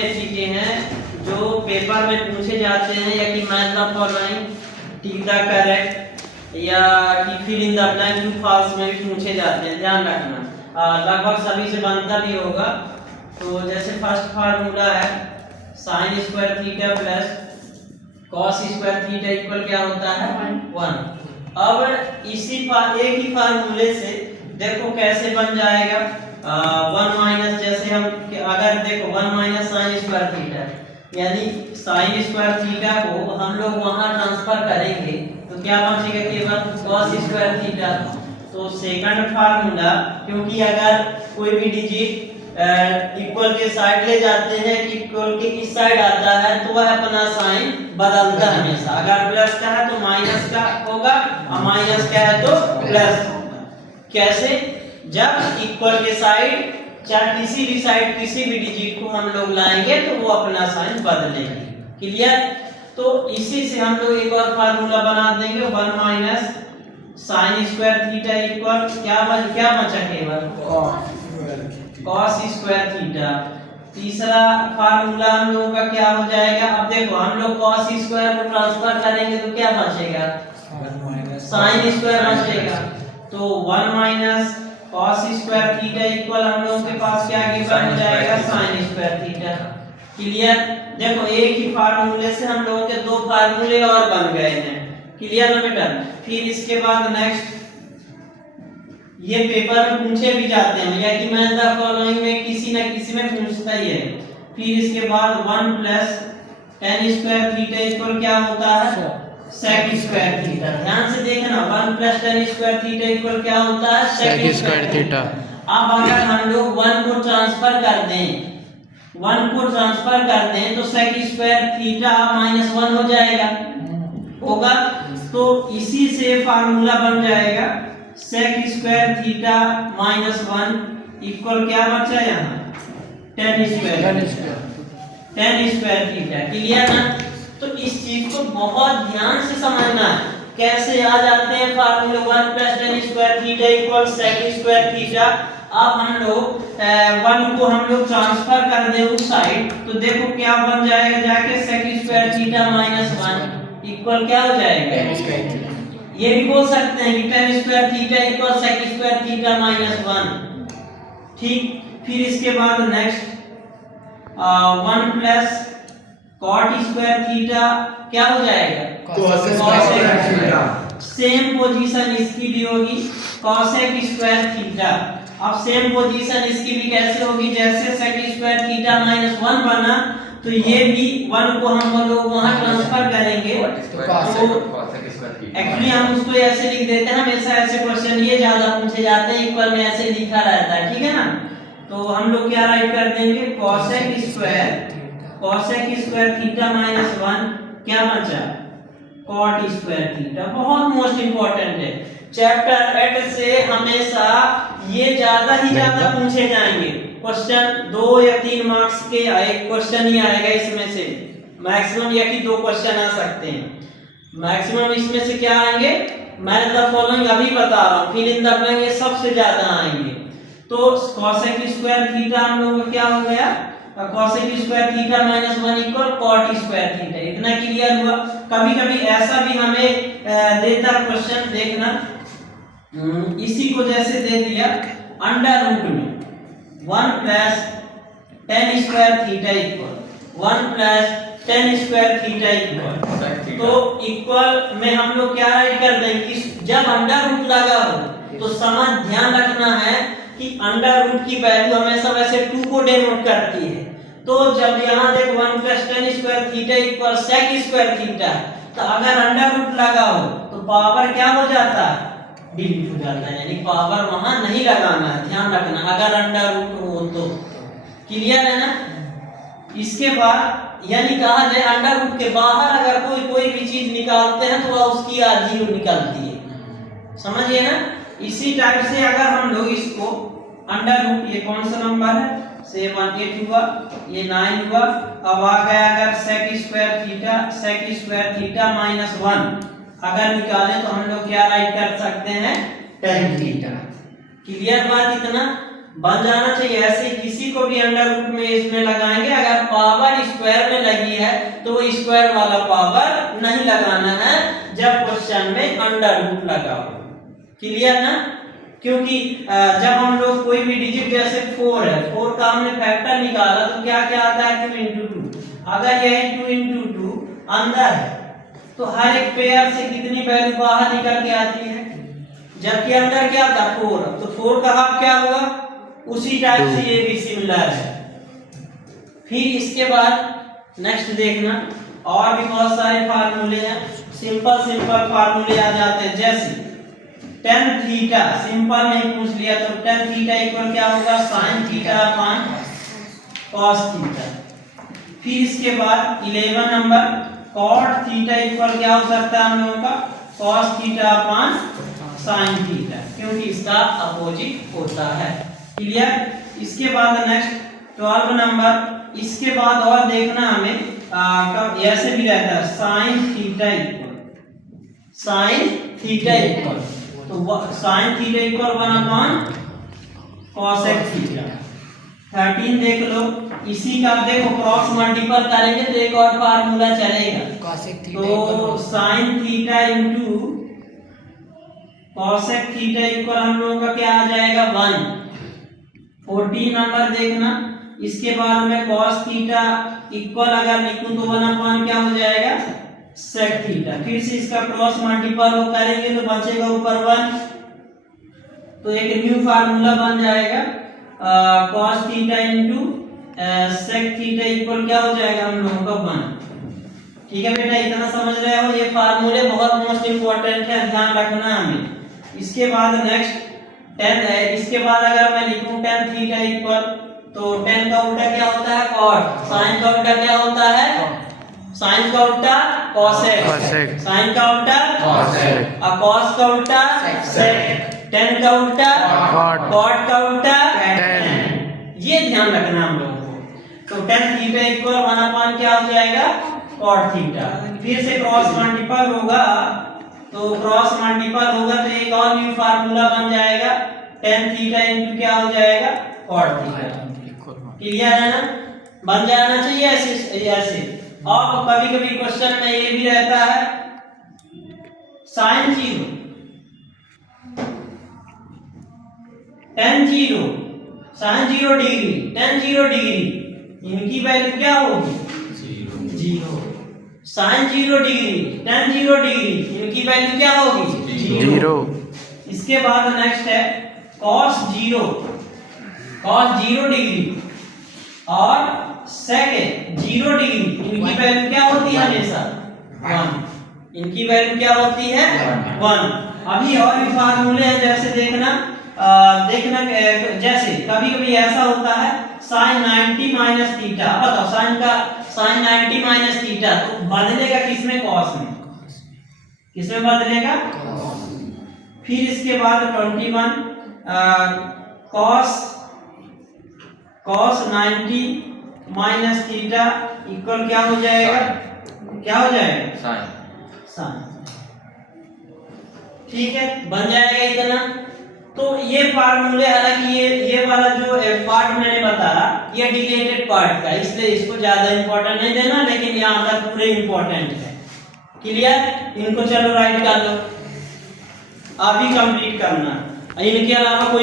ऐसी के हैं जो पेपर में पूछे जाते हैं या कि match the following, tick the correct या कि fill in the blank true false में भी पूछे जाते हैं, ध्यान रखना। लगभग सभी से बनता भी होगा। तो जैसे फर्स्ट फार्मूला है sin square theta plus cos square theta equal क्या होता है 1। अब इसी एक ही फार्मूले से देखो कैसे बन जाएगा 1 माइनस, जैसे हम अगर देखो 1 माइनस साइन स्क्वायर थीटा, यानी साइन स्क्वायर थीटा को हम लोग वहां ट्रांसफर करेंगे तो क्या बचेगा केवल cos स्क्वायर थीटा। तो सेकंड फार्मूला, क्योंकि अगर कोई भी डिजिट इक्वल के साइड ले जाते हैं कि इक्वल के इस साइड आता है तो वह अपना साइन बदलता है हमेशा। अगर प्लस का है तो माइनस का होगा और माइनस का है तो प्लस होगा। कैसे? जब इक्वल के साइड चाहे किसी भी साइड किसी भी डिजिट को हम लोग लाएंगे तो वो अपना साइन बदलेंगे। क्लियर? तो इसी से हम लोग एक और फार्मूला बना देंगे 1 minus sine square theta equal क्या बचा केवल cos स्क्वायर थीटा। तीसरा फार्मूला हम लोगों का क्या हो जाएगा? अब देखो हम लोग cos स्क्वायर को ट्रांसफर करेंगे तो क्या बचेगा साइन स्क्वायर बचेगा। तो 1 minus cos square theta equal हम लोगों के पास क्या हो जाएगा साइन स्क्वायर थीटा। क्लियर? देखो एक ही फार्मूले से हम लोगों के दो फार्मूले और बन गए हैं। क्लियर ना बेटा? फिर इसके बाद नेक्स्ट ये पेपर में पूछे भी जाते हैं या कि मैच द फॉलोइंग में किसी न किसी में पूछता ही है। फिर इसके बाद 1 plus tan square theta equal क्या होता है sec स्क्वायर थीटा। ध्यान से देखना 1 plus tan square theta equal क्या होता है sec स्क्वायर थीटा। अब अगर हम लोग 1 को ट्रांसफर कर दें तो sec स्क्वायर थीटा -1 हो जाएगा होगा। तो इसी से फार्मूला बन जाएगा sec स्क्वायर थीटा -1 इक्वल क्या बचा यहाँ tan स्क्वायर थीटा। क्लियर ना? तो इस चीज को बहुत ध्यान से समझना है। कैसे आ जाते हैं फार्मूले 1 plus tan square theta equal sec square theta. अब हम लोग 1 को हम लोग ट्रांसफर कर दें उस साइड तो देखो क्या बन जाएगा जाके sec स्क्वायर थीटा -1 इक्वल क्या हो जाएगा। ये भी बोल सकते हैं कि tan square theta equal sec square theta -1। ठीक? फिर इसके बाद next 1 plus cot square theta क्या हो जाएगा cosec थीटा। सेम पोजीशन इसकी भी होगी cosec स्क्वायर थीटा। अब सेम पोजीशन इसकी भी कैसे होगी? जैसे sec स्क्वायर थीटा -1 बना तो ये भी 1 को हम लोग वहां ट्रांसफर करेंगे तो एक्चुअली हम उसको ऐसे लिख देते हैं। हमेशा ऐसे क्वेश्चन ये ज्यादा पूछे जाते हैं, इक्वल में ऐसे लिखा रहता है। ठीक है ना? तो हम लोग क्या राइट कर देंगे cosec स्क्वायर थीटा -1 क्या बचा cot स्क्वायर थीटा। बहुत मोस्ट इंपॉर्टेंट है चैप्टर 8 से। हमेशा ये ज्यादा पूछे जाएंगे क्वेश्चन। 2 या 3 मार्क्स के एक क्वेश्चन ही आएगा इसमें से, मैक्सिमम या कि 2 क्वेश्चन आ सकते हैं मैक्सिमम। इसमें से क्या आएंगे मैच द फॉलोइंग अभी बता रहा हूँ, फिल इन द ब्लैंक ये सबसे ज्यादा आएंगे। तो cosec स्क्वायर थीटा हम लोगों का क्या हो गया cosec square theta -1 equal cot square theta. इतना क्लियर हुआ? कभी कभी ऐसा भी हमें देता क्वेश्चन, देखना इसी को जैसे दे दिया अंडर रूट में 1 plus tan square theta equal 1 plus tan square theta equal. तो इक्वल में हम लोग क्या राइट कर देंगे जब अंडर रूट लगा हो तो समझ ध्यान रखना है कि अंडर रूट की वैल्यू हमेशा वैसे 2 को डिनोट करती है। तो जब यहाँ देख 1 plus tan square theta equal sec square theta, तो अगर अंडर रूट लगा हो तो पावर क्या हो जाता है डिलीट हो जाता है, यानी पावर वहां नहीं लगाना है। ध्यान रखना अगर अंडर रूट हो तो। क्लियर है ना? इसके बाद यानी कहा जाए अंडर रूट के बाहर अगर कोई भी चीज निकालते हैं तो वह उसकी आधी निकलती है। समझिए ना? इसी टाइप से अगर हम लोग इसको अंडर रूट, ये कौन सा नंबर है 7 8 हुआ, ये 9 हुआ। अब आ गया अगर sec स्क्वायर थीटा -1 अगर निकालें तो हम लोग क्या राइट कर सकते हैं tan थीटा। क्लियर बात? इतना बन जाना चाहिए। ऐसे किसी को भी अंडर रूट में इसमें लगाएंगे, अगर पावर स्क्वायर में लगी है तो वो स्क्वायर वाला पावर नहीं लगाना है जब क्वेश्चन में अंडर रूट लगा हो। क्लियर ना? क्योंकि जब हम लोग कोई भी डिजिट जैसे 4 है, 4 का हमने फैक्टर निकाला तो क्या क्या आता है 2 into 2। अगर यह 2 into 2 अंदर है तो हर एक पेयर से कितनी वैल्यू बाहर निकल के आती है, जबकि अंदर क्या था 4, तो 4 का हाफ क्या हुआ, उसी टाइप से ये भी सिमिलर है। फिर इसके बाद नेक्स्ट देखना, और भी बहुत सारे फार्मूले हैं, सिंपल फार्मूले आ जाते हैं। जैसे tan थीटा सिंपल में पूछ लिया तो tan थीटा इक्वल क्या होगा, sin theta upon cos theta. फिर इसके बाद 11 नंबर cot थीटा इक्वल क्या हो सकता है हम लोगों का, cos theta upon sin theta, क्योंकि इसका अपोजिट होता है। क्लियर? इसके बाद नेक्स्ट 12 नंबर, इसके बाद और देखना हमें कब ऐसे भी रहता है sin थीटा इक्वल तो sin theta equal 1 upon cosec theta. 13 देख लो, इसी का देखो क्रॉस मल्टीपल करेंगे तो एक और फार्मूला चलेगा, तो sin theta into cosec theta equal हम लोगों का क्या आ जाएगा 1। 14 नंबर देखना, इसके बाद में cos थीटा इक्वल अगर लिखूं तो 1 अपॉन क्या हो जाएगा sec थीटा। फिर से इसका क्रॉस मल्टीपल वो करेंगे तो बचेगा ऊपर 1, तो एक न्यू फार्मूला बन जाएगा cos theta into sec theta equal क्या हो जाएगा हम लोगों का 1। ठीक है बेटा, इतना समझ रहे हो? ये फार्मूले बहुत मोस्ट इंपॉर्टेंट है, ध्यान रखना हमें। इसके बाद नेक्स्ट 10 है, इसके बाद अगर मैं लिखूं tan थीटा इक्वल तो tan का उल्टा क्या होता है cot, sin का उल्टा क्या होता है, sin का उल्टा cosec, sin का उल्टा cosec, cos का उल्टा sec, tan का उल्टा cot का उल्टा tan। ये ध्यान रखना हम लोगों को। तो tan थीटा इक्वल 1 अपॉन क्या हो जाएगा cot थीटा। फिर से क्रॉस मल्टीपल होगा तो एक और न्यू फार्मूला बन जाएगा tan थीटा इनटू क्या हो जाएगा cot थीटा। क्लियर है ना? बन जाना चाहिए ऐसे। और कभी कभी क्वेश्चन में ये भी रहता है sin 0 tan 0 sin 0 degree tan 0 degree, इनकी वैल्यू क्या होगी 0। sin 0 डिग्री tan 0 डिग्री, इनकी वैल्यू क्या होगी 0। इसके बाद नेक्स्ट है cos 0 डिग्री और sec 0 डिग्री, इनकी वैल्यू क्या होती है हमेशा 1। इनकी वैल्यू क्या होती है 1। अभी और भी फार्मूले हैं, जैसे देखना जैसे कभी कभी ऐसा होता है sin 90 माइनस थीटा। बताओ sin 90 माइनस थीटा तो बदलेगा किसमें, cos में। किसमें बदलेगा? फिर इसके बाद 21 cos 90 माइनस थीटा इक्वल क्या हो जाएगा sin। ठीक है, बन जाएगा इतना। तो ये फार्मूले, हालांकि ये वाला जो पार्ट मैंने बताया ये डिलेटेड पार्ट का, इसलिए इसको ज्यादा इंपॉर्टेंट नहीं देना, लेकिन यहाँ तक पूरे इंपॉर्टेंट है। क्लियर? इनको चलो राइट कर लो, अभी कंप्लीट करना, इनके अलावा कोई